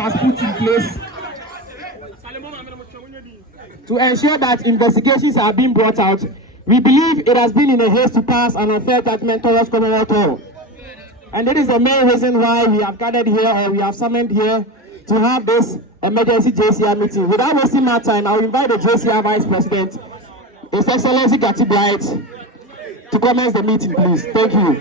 has put in place to ensure that investigations are being brought out. We believe it has been in a haste to pass an unfair judgment towards Commonwealth Hall. And that is the main reason why we have gathered here, or we have summoned here, to have this emergency JCR meeting. Without wasting my time, I will invite the JCR Vice President, His Excellency Gatti Blight, to commence the meeting, please. Thank you.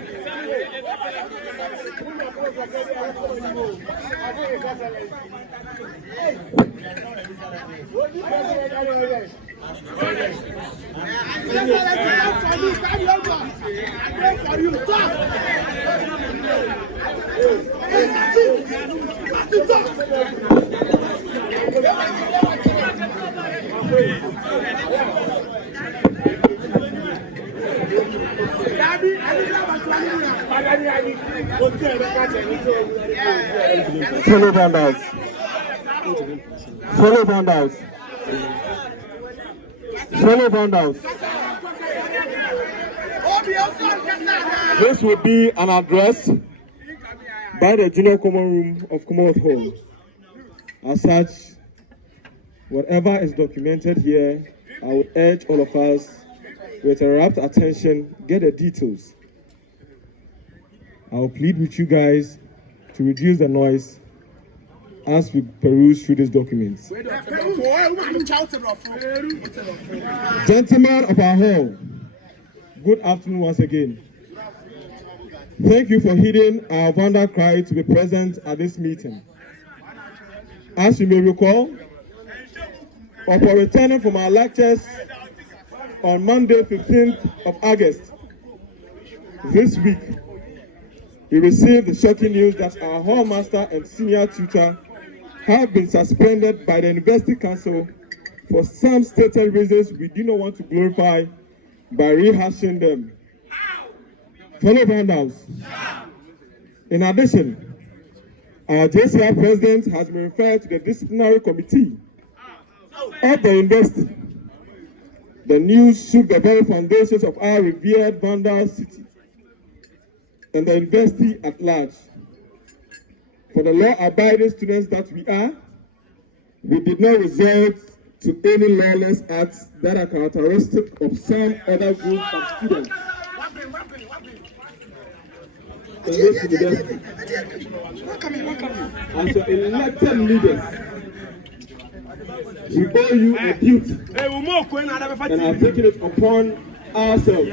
Fellow Vandals. Fellow Vandals. Fellow Vandals. This will be an address by the Junior Common Room of Commonwealth Hall. As such, whatever is documented here, I would urge all of us with a rapt attention, get the details. I will plead with you guys to reduce the noise as we peruse through these documents. Gentlemen of our hall, good afternoon once again. Thank you for heeding our Vandal cry to be present at this meeting. As you may recall, upon returning from our lectures on Monday, 15th of August, this week, we received the shocking news that our hall master and senior tutor have been suspended by the University Council for some stated reasons we do not want to glorify by rehashing them. Fellow Vandals, in addition, our JCR president has been referred to the disciplinary committee at the university. The news shook the very foundations of our revered Vandal city and the university at large. For the law-abiding students that we are, we did not resort to any lawless acts that are characteristic of some other group of students. As your elected leaders, we owe you a duty and are taking it upon ourselves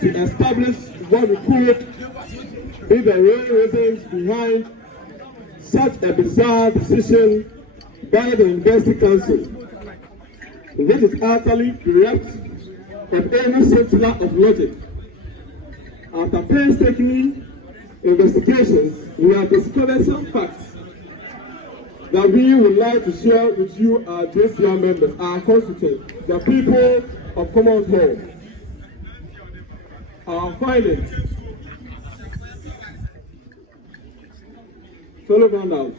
to establish what we could be the real reasons behind such a bizarre decision by the University Council, which is utterly bereft of any scintilla of logic. After painstaking investigations, we have discovered some facts that we would like to share with you, our JCR members, our constituents, the people of Commonwealth Hall. Our findings. Fellow Vandals,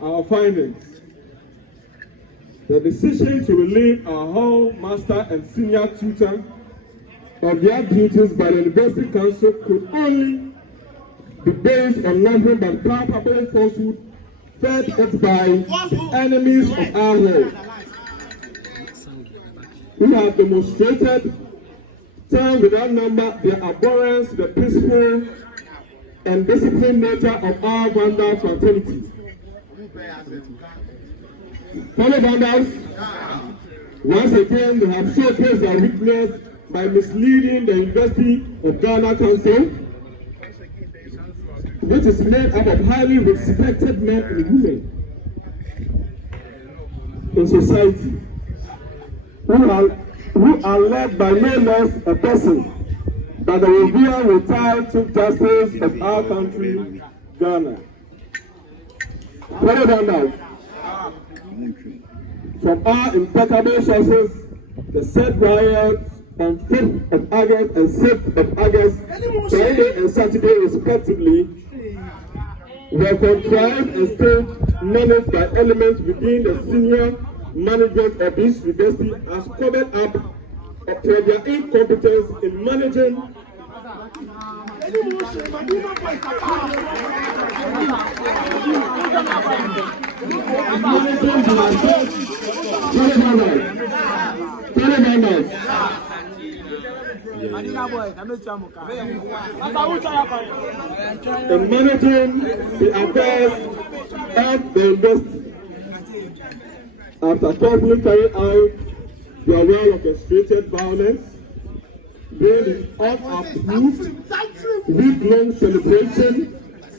our findings. The decision to relieve our hall master and senior tutor of their duties by the University Council could only be based on nothing but palpable falsehood fed out by the enemies of our hall, who have demonstrated time without number their abhorrence to the peaceful and disciplined nature of our Vandal fraternity. Fellow Vandals, once again they have showcased their weakness by misleading the University of Ghana Council, which is made up of highly respected men and women in society, who are led by no less a person than the revered retired Chief Justice of our country, Ghana. Fellow Vandals, from our impeccable sources, the said riots on 5th of August and 6th of August, Friday and Saturday respectively, were contrived and staged managed by elements within the senior management of this university as covered up for their incompetence in managing In managing the affairs of the industry, after carefully carrying out the well-orchestrated violence during the unapproved week-long celebration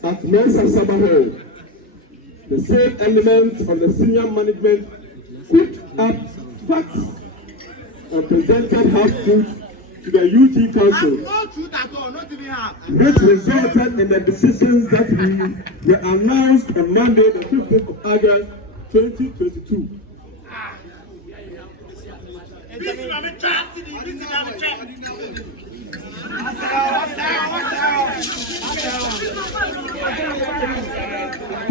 at Mensa Sarbah Hall, the same elements of the senior management cooked up facts and presented half-truths to the UG Council, which resulted in the decisions that were announced on Monday, the 15th of August, 2022.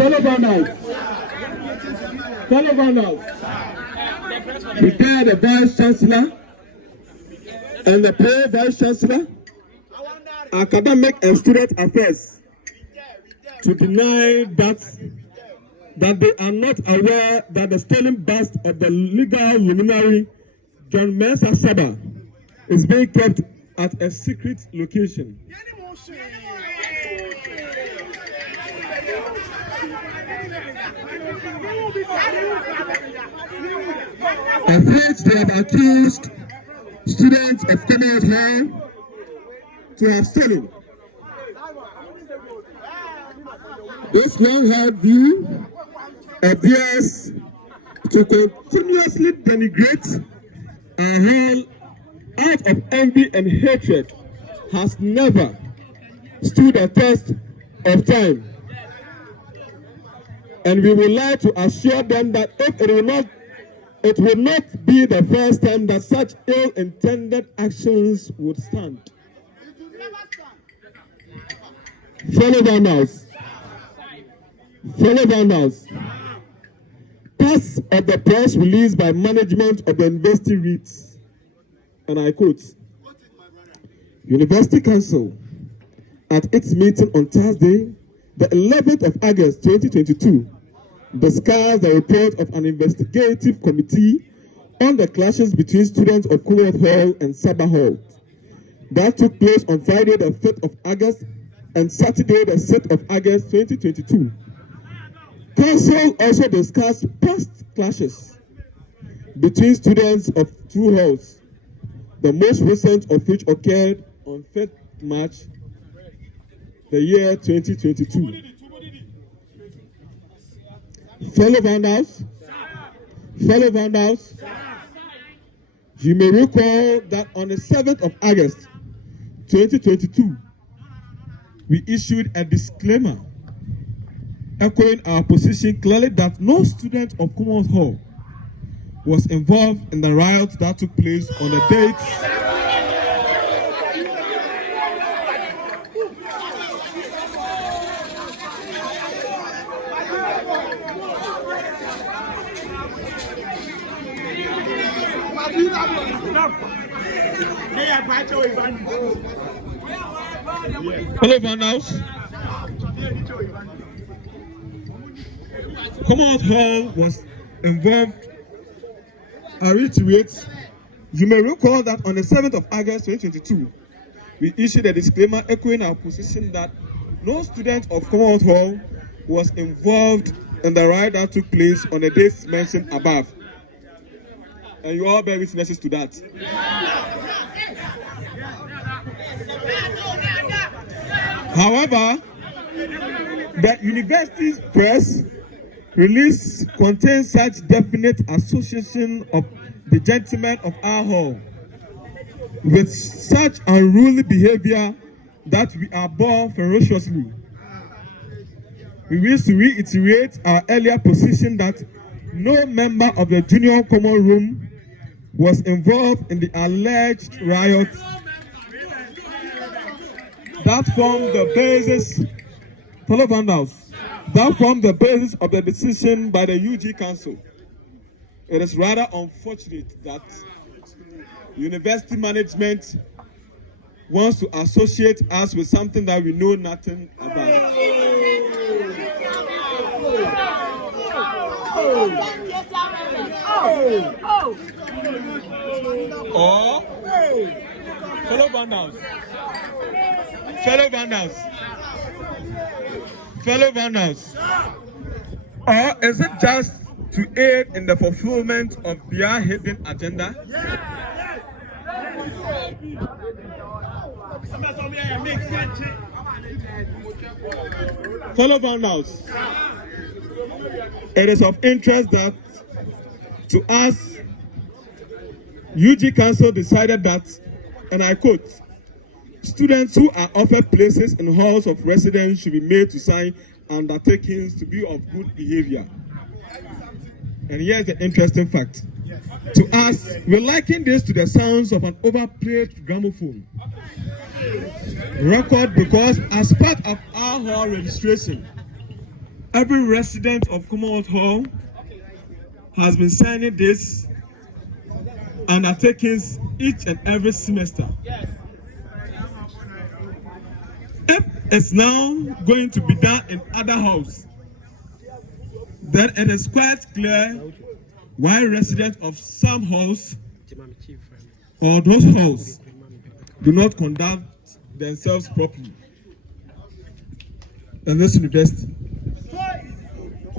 Fellow Vandals, prepare the Vice Chancellor and the Pro-Vice Chancellor, Academic and Student Affairs, to deny that they are not aware that the stolen bust of the legal luminary John Mensa Sarbah is being kept at a secret location. Of which they have accused students of Commonwealth Hall to have stolen. This long-held view of theirs to continuously denigrate our hall out of envy and hatred has never stood the test of time. And we would like to assure them that it will not be the first time that such ill-intended actions would stand. Fellow Vandals, parts of the press released by management of the university reads, and I quote, University Council at its meeting on Thursday, the 11th of August 2022, discussed the report of an investigative committee on the clashes between students of Commonwealth Hall and Sarbah Hall that took place on Friday the 5th of August and Saturday the 6th of August 2022. Council also discussed past clashes between students of two halls, the most recent of which occurred on 5th March the year 2022. Fellow Vandals, you may recall that on the 7th of August 2022, we issued a disclaimer echoing our position clearly that no student of Commonwealth Hall was involved in the riots that took place on the date Hello, Vandals. Commonwealth Hall was involved. I reiterate, you may recall that on the 7th of August 2022, we issued a disclaimer echoing our position that no student of Commonwealth Hall was involved in the riot that took place on the dates mentioned above. And you all bear witnesses to that. However, the university's press release contains such definite association of the gentlemen of our hall with such unruly behavior that we are born ferociously. We wish to reiterate our earlier position that no member of the junior common room was involved in the alleged riot that formed the basis, fellow Vandals, that formed the basis of the decision by the UG Council. It is rather unfortunate that university management wants to associate us with something that we know nothing about. Or fellow Vandals, or is it just to aid in the fulfillment of their hidden agenda? Fellow Vandals, it is of interest that to us, UG Council decided that, and I quote, students who are offered places in halls of residence should be made to sign undertakings to be of good behavior. And here's the interesting fact. To us, we liken this to the sounds of an overplayed gramophone record, because as part of our hall registration, every resident of Commonwealth Hall has been signing this undertakings each and every semester. If it's now going to be done in other halls, then it is quite clear why residents of some halls or those halls do not conduct themselves properly. And this university,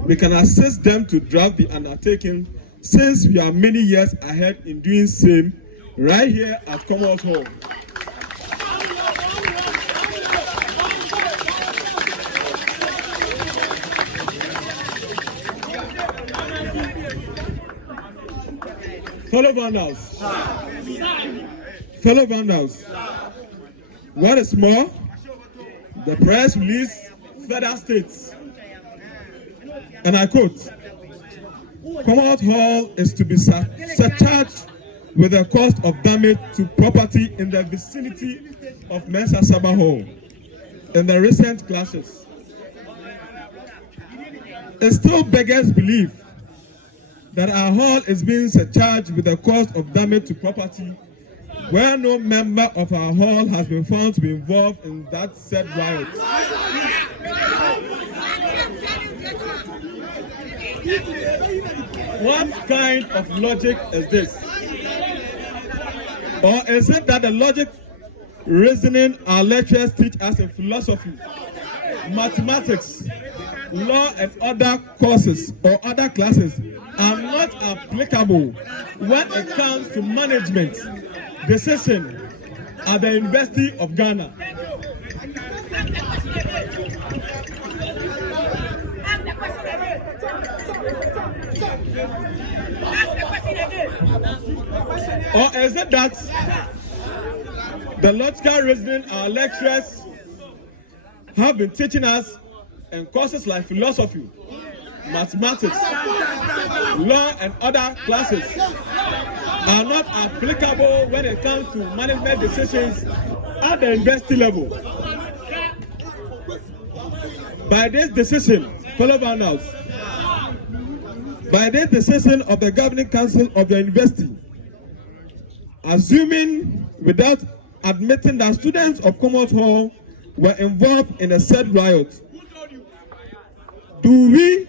we can assist them to draft the undertaking, since we are many years ahead in doing same right here at Commonwealth Hall. Fellow Vandals, what is more, the press release further states, and I quote, Commonwealth Hall is to be surcharged with the cost of damage to property in the vicinity of Sarbah Hall in the recent clashes. It still beggars belief that our hall is being surcharged with the cost of damage to property, where no member of our hall has been found to be involved in that said riot. What kind of logic is this? Or is it that the logic reasoning our lecturers teach us in philosophy, mathematics, law, and other courses or other classes are not applicable when it comes to management decision at the University of Ghana? Or is it that the logical reasoning our lecturers have been teaching us in courses like philosophy, mathematics, law, and other classes are not applicable when it comes to management decisions at the university level? By this decision, fellow Vandals, by this decision of the governing council of the university, assuming without admitting that students of Commonwealth Hall were involved in a said riot, do we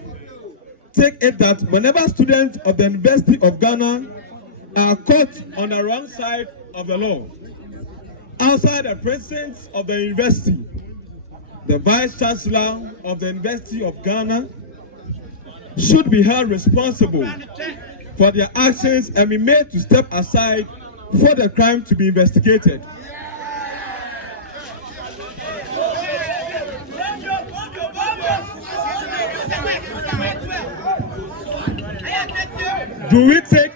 take it that whenever students of the University of Ghana are caught on the wrong side of the law, outside the presence of the university, the vice chancellor of the University of Ghana should be held responsible for their actions and be made to step aside for the crime to be investigated? Do we take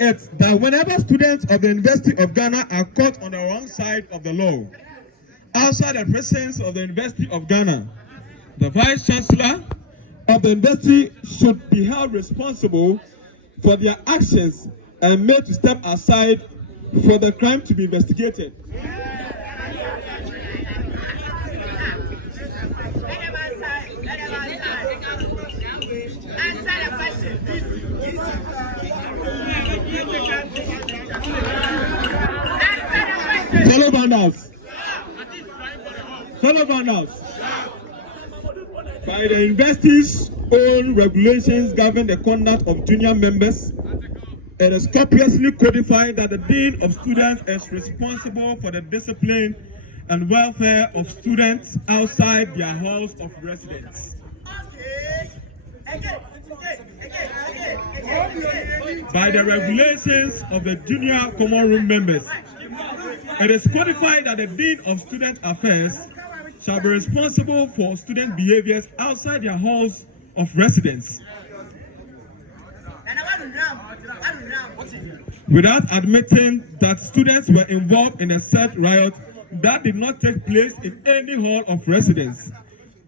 it that whenever students of the University of Ghana are caught on the wrong side of the law, outside the presence of the University of Ghana, the vice chancellor of the university should be held responsible for their actions and made to step aside for the crime to be investigated? Fellow Vandals. Fellow Vandals. By the university's own regulations governing the conduct of junior members, it is copiously codified that the Dean of Students is responsible for the discipline and welfare of students outside their halls of residence. By the regulations of the junior common room members, it is codified that the Dean of Student Affairs shall be responsible for student behaviors outside their halls of residence. Without admitting that students were involved in a said riot that did not take place in any hall of residence,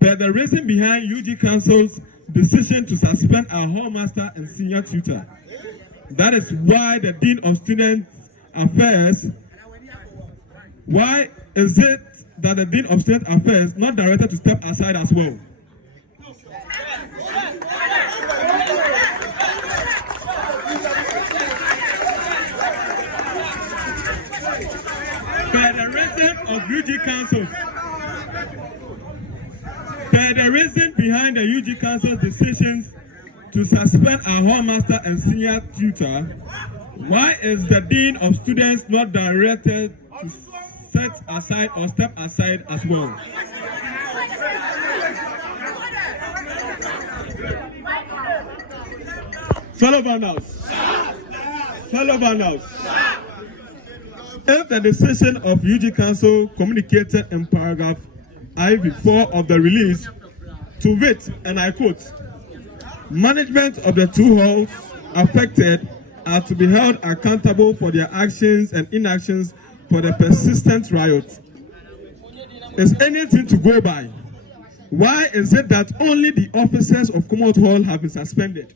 per the reason behind UG Council's decision to suspend our hall master and senior tutor. That is why the Dean of Student Affairs, why is it that the Dean of Student Affairs not directed to step aside as well? By the reason of UG Council, by the reason behind the UG Council's decisions to suspend our hall master and senior tutor, why is the Dean of Students not directed to set aside or step aside as well? Fellow Vandals. Fellow Vandals. If the decision of UG Council communicated in paragraph IV4 of the release, to wit, and I quote, management of the two halls affected are to be held accountable for their actions and inactions for the persistent riot, is anything to go by? Why is it that only the officers of Commonwealth Hall have been suspended?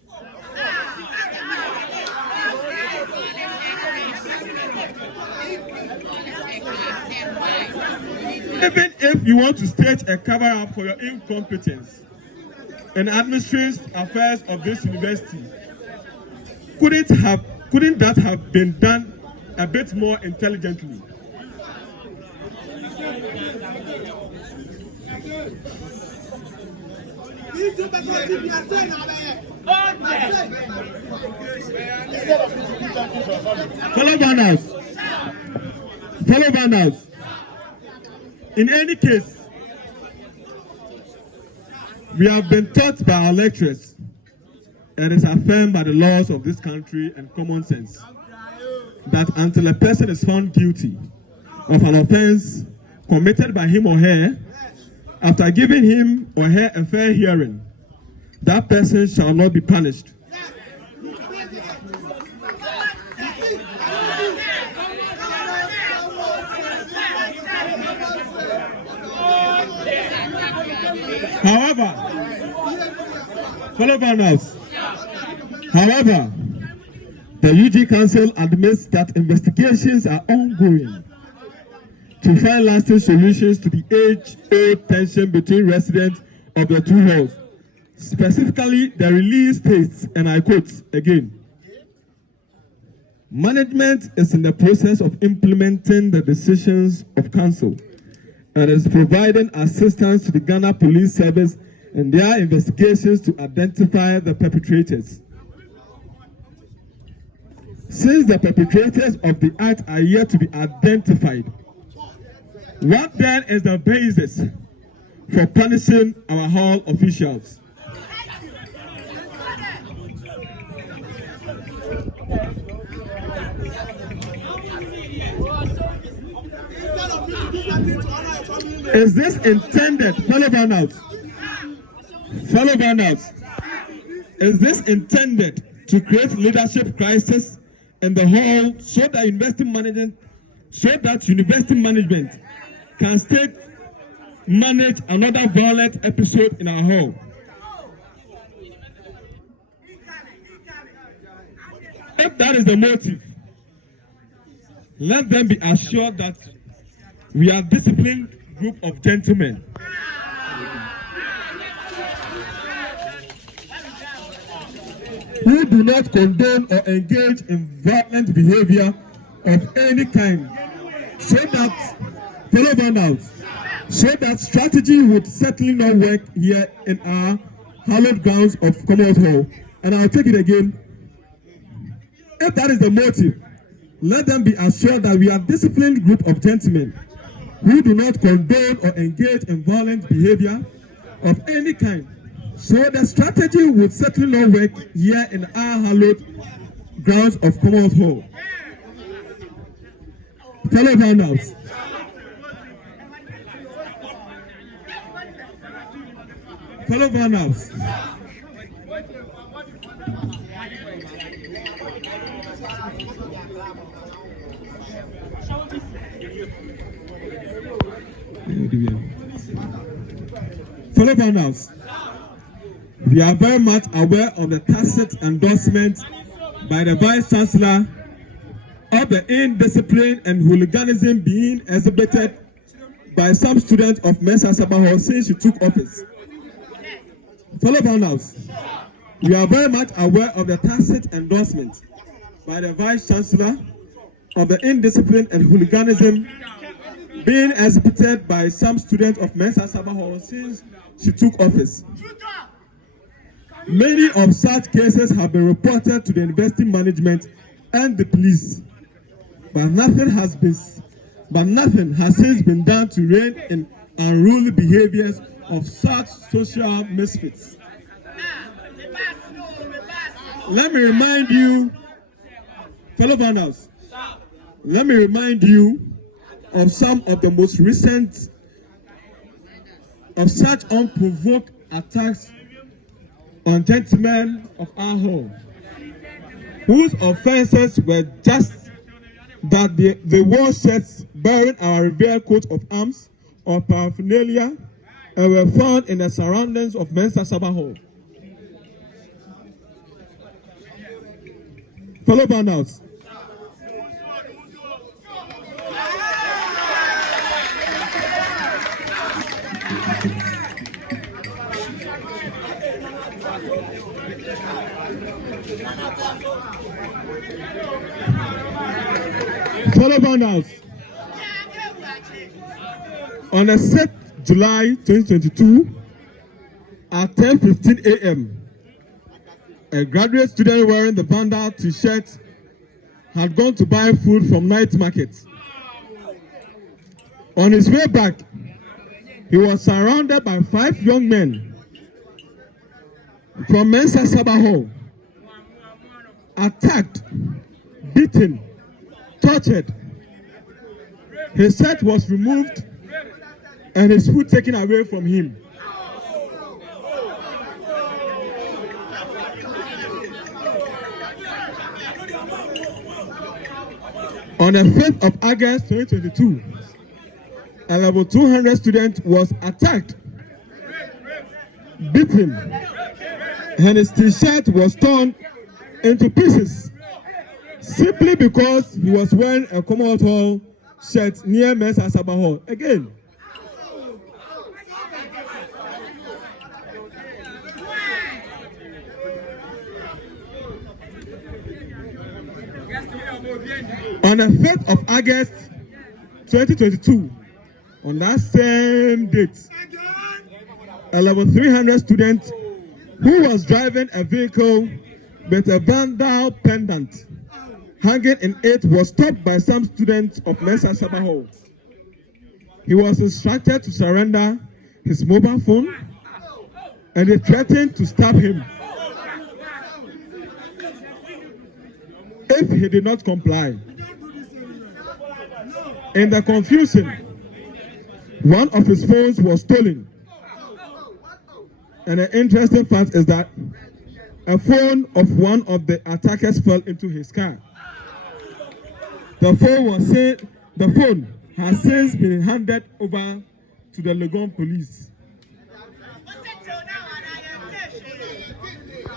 Even if you want to stage a cover-up for your incompetence in administrative affairs of this university, couldn't that have been done a bit more intelligently? Fellow Vandals. Fellow Vandals. In any case, we have been taught by our lecturers, and it is affirmed by the laws of this country and common sense, that until a person is found guilty of an offense committed by him or her, after giving him or her a fair hearing, that person shall not be punished. However, fellow Vandals, however, the UG Council admits that investigations are ongoing to find lasting solutions to the age-old tension between residents of the two halls. Specifically, the release states, and I quote again, management is in the process of implementing the decisions of council and is providing assistance to the Ghana Police Service in their investigations to identify the perpetrators. Since the perpetrators of the act are yet to be identified, what then is the basis for punishing our hall officials? Is this intended, fellow Vandals? Fellow Vandals, is this intended to create leadership crisis in the hall so that university management can manage another violent episode in our hall? If that is the motive, let them be assured that we are a disciplined group of gentlemen. Who do not condone or engage in violent behavior of any kind showed that, fellow Vandals, showed that strategy would certainly not work here in our hallowed grounds of Commonwealth Hall. And I'll take it again. If that is the motive, let them be assured that we are a disciplined group of gentlemen who do not condone or engage in violent behavior of any kind. So the strategy would certainly not work here in our hallowed grounds of Commonwealth Hall. Fellow Vandals, fellow Vandals, fellow Vandals, we are very much aware of the tacit endorsement by the Vice Chancellor of the indiscipline and hooliganism being exhibited by some students of Mensa Sarbah Hall since she took office. Fellow Vandals, we are very much aware of the tacit endorsement by the Vice Chancellor of the indiscipline and hooliganism being exhibited by some students of Mensa Sarbah Hall since she took office. Many of such cases have been reported to the university management and the police, but nothing has since been done to rein in unruly behaviors of such social misfits. Let me remind you, fellow Vandals, let me remind you of some of the most recent of such unprovoked attacks on gentlemen of our hall, whose offenses were just that they wore shirts bearing our revered coat of arms or paraphernalia and were found in the surroundings of Mensa Sarbah Hall. Fellow Vandals, fellow Vandals, on the 6th July 2022 at 10:15 a.m., a graduate student wearing the Vandal t-shirt had gone to buy food from night market. On his way back, he was surrounded by 5 young men from Mensa Sarbah Hall, attacked, beaten, tortured. His shirt was removed and his food taken away from him. On the 5th of August 2022, a level 200 student was attacked, beaten, and his t-shirt was torn into pieces simply because he was wearing a Commonwealth Hall shirt near Mensa Sarbah Hall. Again, on the 5th of August 2022, on that same date, a level 300 student who was driving a vehicle with a Vandal pendant hanging in it was stopped by some students of Mensa Sarbah Hall. He was instructed to surrender his mobile phone and they threatened to stab him if he did not comply. In the confusion, one of his phones was stolen. And the interesting fact is that a phone of one of the attackers fell into his car. The phone has since been handed over to the Legon police.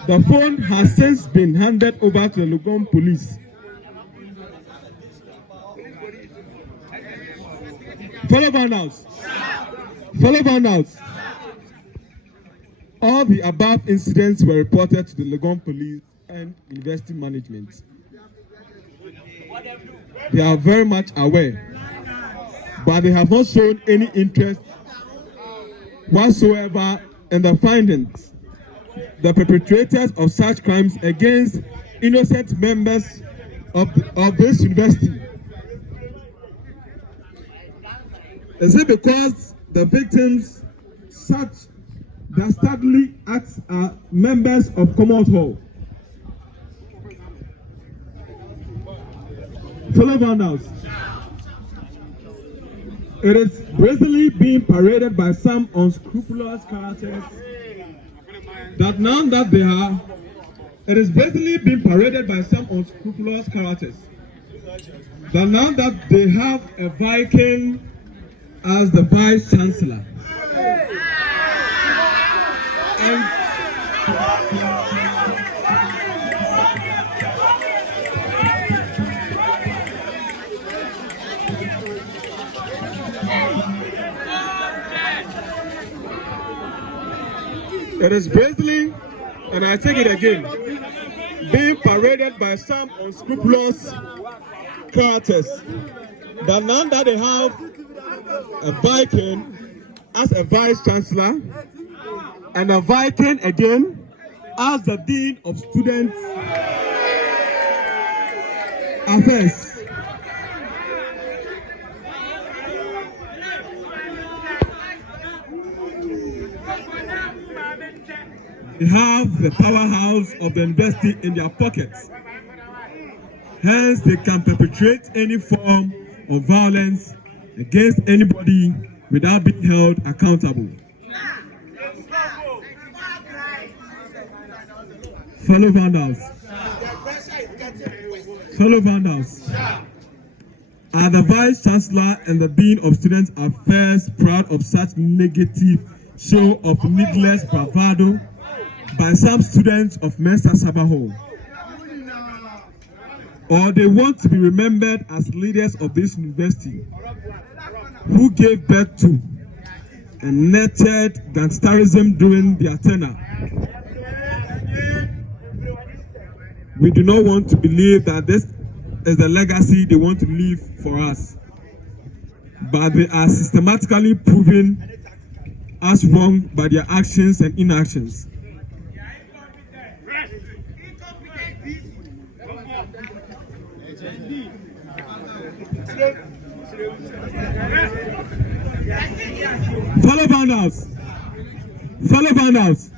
The phone has since been handed over to the Legon police. Fellow Vandals, all the above incidents were reported to the Legon police and university management. They are very much aware but they have not shown any interest whatsoever in the findings. The perpetrators of such crimes against innocent members of this university. Is it because the victims that sadly acts are members of commonwealth? Fellow Vandals, it is brazenly being paraded by some unscrupulous characters that now that they are, it is brazenly being paraded by some unscrupulous characters that now that they have a Viking as the vice chancellor. And it is brazenly, and I take it again, being paraded by some unscrupulous characters that now that they have a Viking as a vice chancellor and a Viking again as the dean of students affairs. They have the powerhouse of the university in their pockets. Hence, they can perpetrate any form of violence against anybody without being held accountable. Fellow Vandals, are the Vice Chancellor and the Dean of Students Affairs proud of such negative show of needless bravado by some students of Mensa Sarbah Hall? Or they want to be remembered as leaders of this university who gave birth to and nurtured gangsterism during their tenure? We do not want to believe that this is the legacy they want to leave for us, but they are systematically proving us wrong by their actions and inactions. Fellow Vandals, fellow Vandals,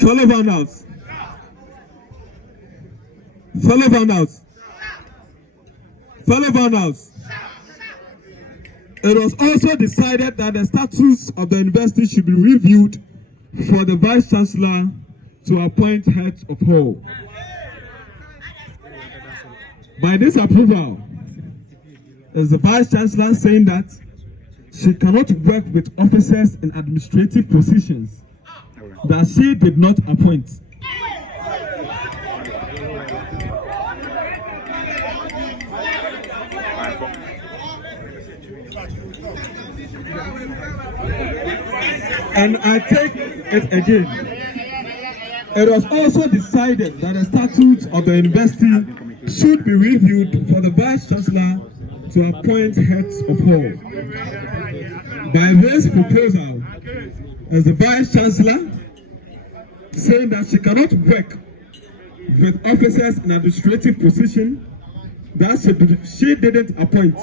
fellow Vandals, fellow Vandals, fellow Vandals. It was also decided that the statutes of the university should be reviewed for the Vice Chancellor to appoint heads of hall. By this approval, is the Vice Chancellor saying that she cannot work with officers in administrative positions that she did not appoint. And I take it again. It was also decided that the statutes of the university should be reviewed for the Vice Chancellor to appoint heads of hall. By this proposal, as the Vice Chancellor saying that she cannot work with officers in administrative position that she didn't appoint.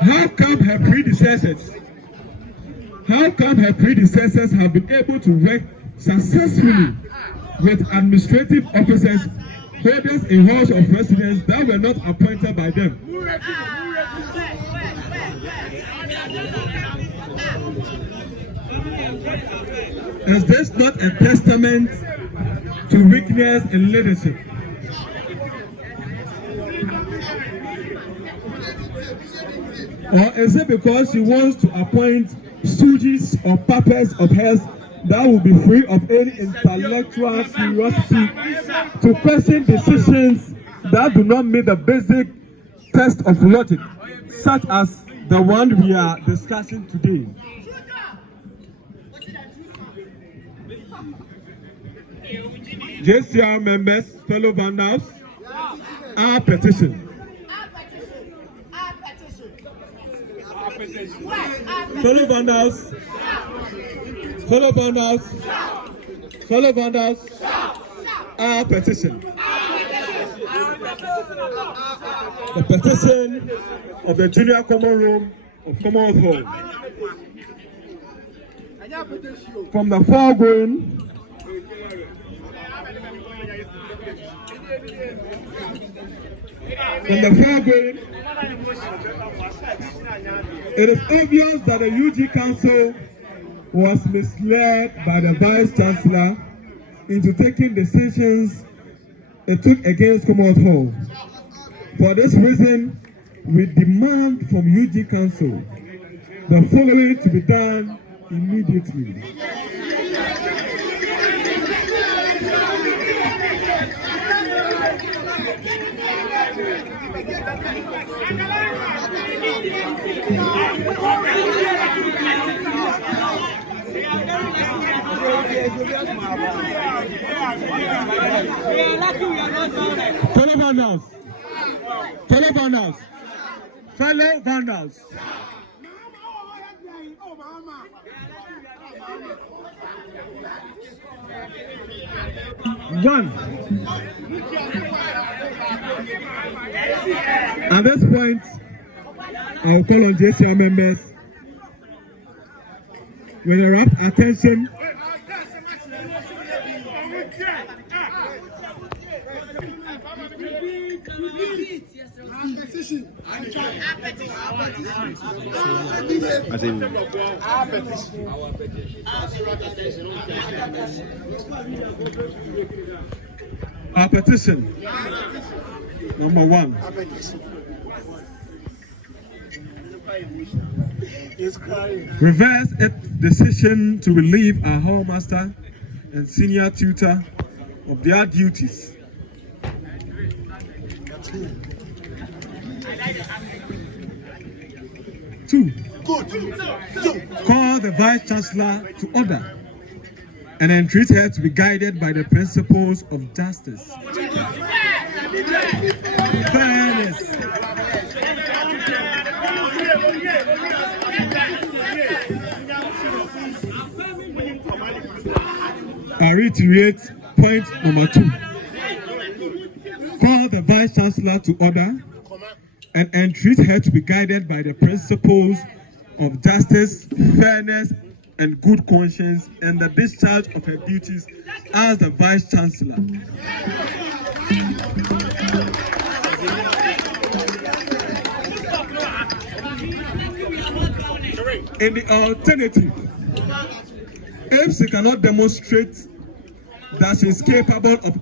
How come her predecessors have been able to work successfully with administrative officers, holders in halls of residence that were not appointed by them? Is this not a testament to weakness in leadership? Or is it because she wants to appoint stooges or puppets of hers that will be free of any intellectual curiosity to question decisions that do not meet the basic test of logic, such as the one we are discussing today. JCR members, fellow Vandals, our petition. Fellow Vandals, fellow Vandals, fellow Vandals, our petition. The petition of the Junior Common Room of Commonwealth Hall. From the foregoing, it is obvious that the UG Council was misled by the Vice Chancellor into taking decisions it took against Commonwealth Hall. For this reason, we demand from UG Council the following to be done immediately. Fellow Vandals, fellow Vandals, fellow Vandals. One. At this point, I will call on JCR members with a rapt attention. Our petition, number one. Reverse its decision to relieve our Hall Master and senior tutor of their duties. 2. Call the Vice Chancellor to order and entreat her to be guided by the principles of justice, fairness, I reiterate point number 2. Call the Vice Chancellor to order and entreat her to be guided by the principles of justice, fairness, and good conscience and the discharge of her duties as the Vice Chancellor. In the alternative, if she cannot demonstrate that she is capable of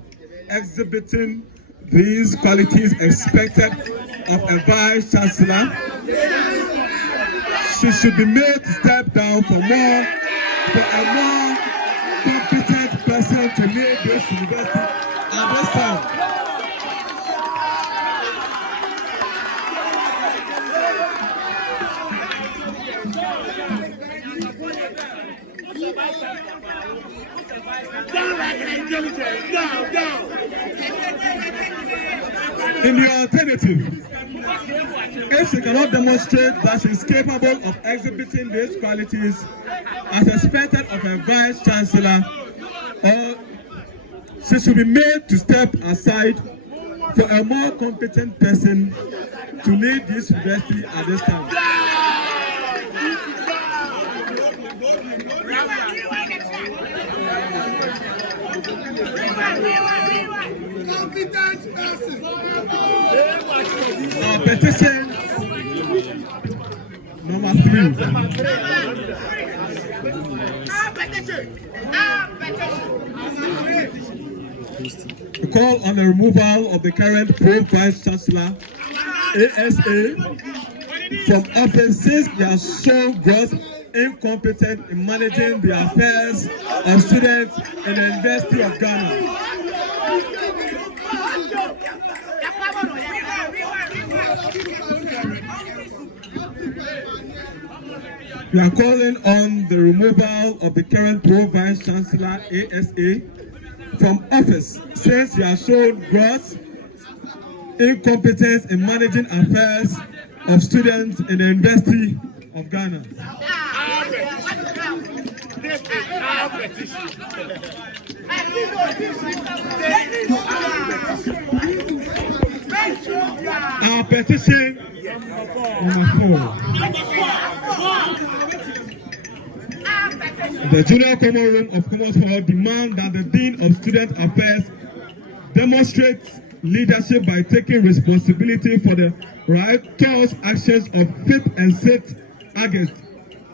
exhibiting these qualities expected of a Vice Chancellor, she should be made to step down for a more competent person to lead this university at this time. In the alternative, if she cannot demonstrate that she is capable of exhibiting these qualities as expected of a Vice Chancellor, or she should be made to step aside for a more competent person to lead this university at this time. Our petition number 3. We call on the removal of the current Pro-Vice Chancellor, ASA, from office since they are so gross incompetent in managing the affairs of students in the University of Ghana. We are calling on the removal of the current Pro-Vice Chancellor ASA from office since he has shown gross incompetence in managing affairs of students in the University of Ghana. Our petition number 4. The Junior Common Room of Commonwealth demand that the Dean of Student Affairs demonstrates leadership by taking responsibility for the riotous actions of 5th and 6th August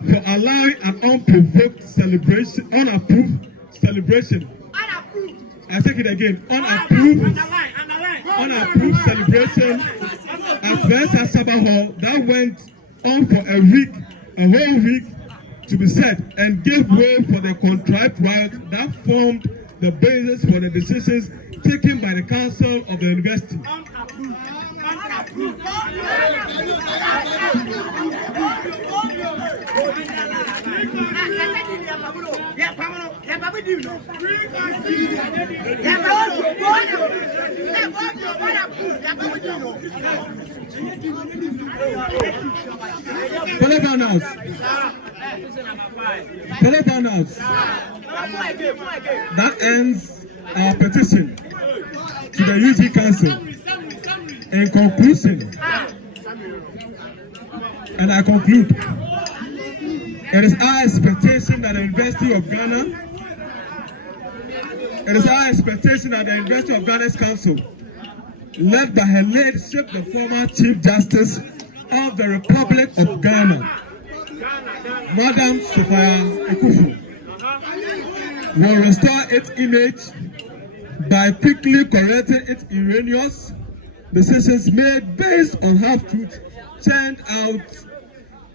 for allowing an unapproved celebration. I take it again. Unapproved celebration at Versa Sarbah Hall that went on for a whole week to be said, and gave way for the contrived riot that formed the basis for the decisions taken by the council of the university. Fellow Vandals, that ends our petition to the UG Council. In conclusion, and I conclude, it is our expectation that the University of Ghana's Council, led by her ladyship, the former Chief Justice of the Republic of Ghana, Madam Sarbah, will restore its image by quickly correcting its erroneous decisions made based on half-truths churned out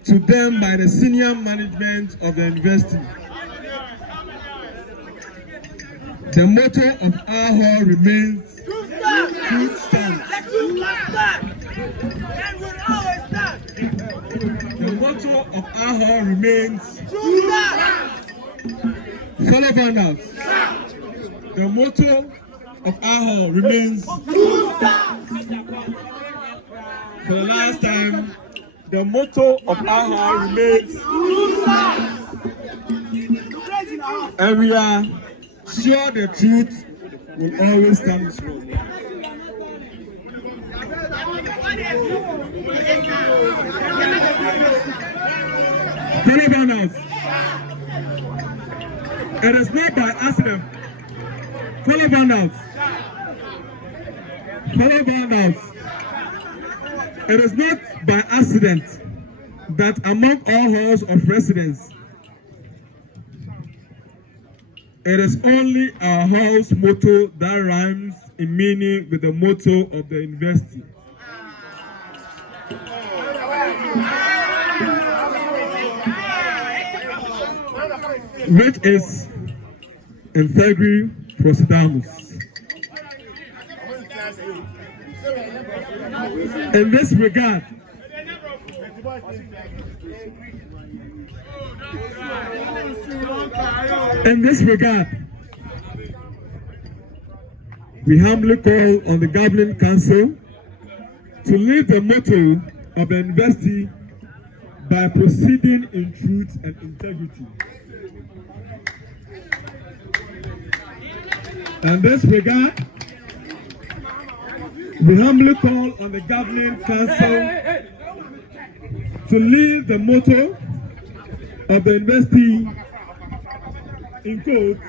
to them by the senior management of the university. The motto of our hall remains truth stands. The motto of our hall remains fellow Vandals. The motto of our hall remains for the last time. The motto of our hall remains, and we are sure the truth will always stand strong. Fellow Vandals, it is not by accident. Fellow Vandals, it is not by accident that among all halls of residence, it is only our house motto that rhymes in meaning with the motto of the university. Which is Integri Procedamus. In this regard, we humbly call on the governing council to live the motto of the university by proceeding in truth and integrity. In this regard, we humbly call on the governing council to live the motto of the university in quotes,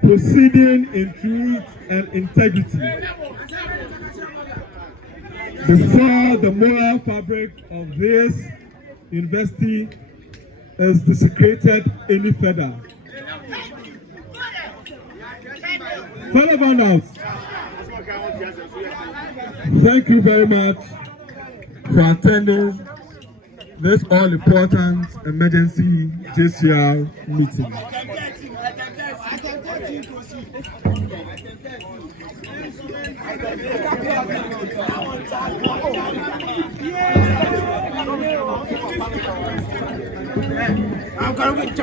proceeding in truth and integrity. Before the moral fabric of this university is desecrated any further. Fellow Vandals, thank you very much for attending this all-important emergency JCR meeting. I'm going to